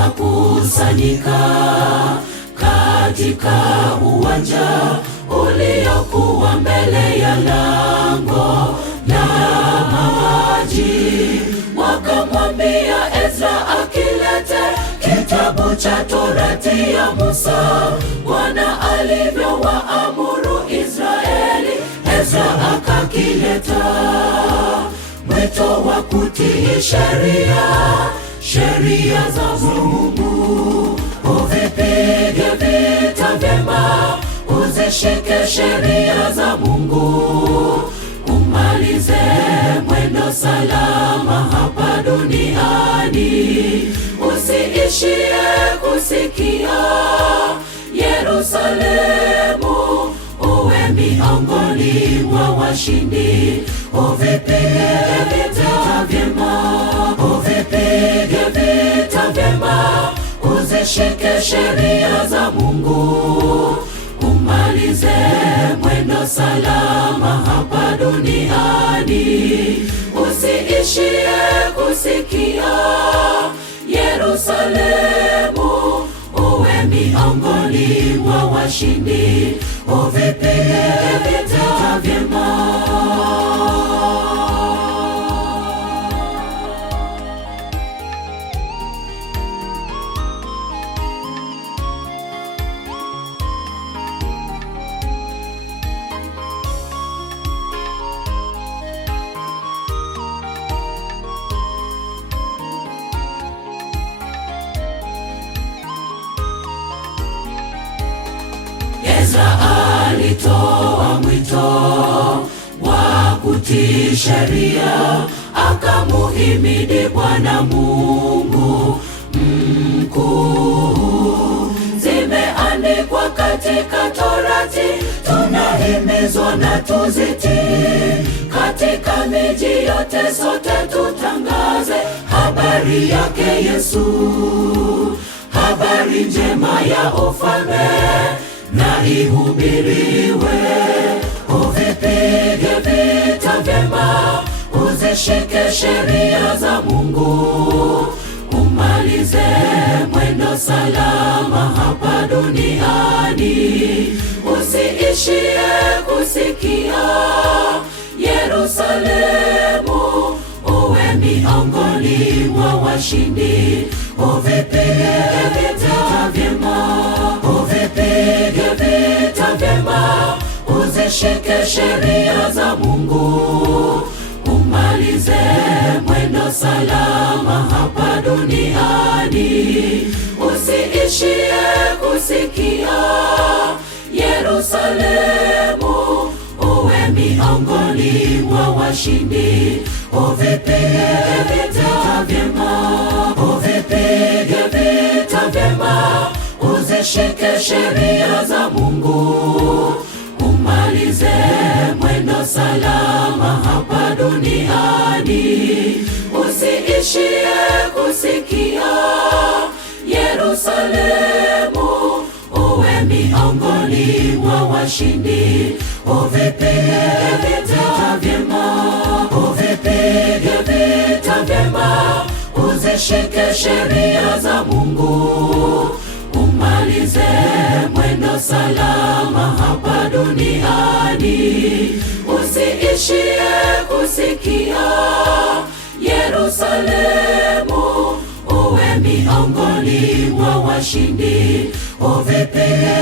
wakakusanyika katika uwanja uliokuwa mbele ya lango la maji. Wakamwambia Ezra akilete kitabu cha Torati ya Musa, Bwana alivyowaamuru Israeli. Ezra akakileta, mwito wa kutii sheria za Mungu. Uvipige vita vyema, uzishike sheria za Mungu, umalize mwendo salama hapa duniani. Usiishie kusikia Yerusalemu, uwe miongoni mwa washindi. Uvipige vita vyema, uvipige vita vyema, uzishike sheria za Mungu, umalize mwendo salama hapa duniani. Usiishie kusikia Yerusalemu, uwe miongoni mwa washindi. Uvipige vita vyema. Ezra alitoa mwito wa kutii sheria, akamuhimidi Bwana Mungu mkuu. Zimeandikwa katika Torati, tunahimizwa na tuzitii. Katika miji yote sote tutangaze habari yake Yesu, habari njema ya ufalme na ihubiriwe. Uvipige vita vyema, uzishike sheria za Mungu, umalize mwendo salama hapa duniani. Usiishie kusikia Yerusalemu, uwe miongoni mwa washindi. Uvipige vita vyema, uvipige vita vyema, uzishike sheria za Mungu, umalize mwendo salama hapa duniani. Usiishie kusikia Yerusalemu, uwe miongoni mwa washindi. Uvipige vita vyema, uvipige vita vyema, uzishike sheria za Mungu, umalize mwendo salama hapa duniani. Usiishie kusikia Yerusalemu, uwe miongoni mwa washindi. Uvipige vita vyema, uvipige vita vyema, uzishike sheria za Mungu, umalize mwendo salama hapa duniani. Usiishie kusikia Yerusalemu, uwe miongoni mwa washindi. Uvipige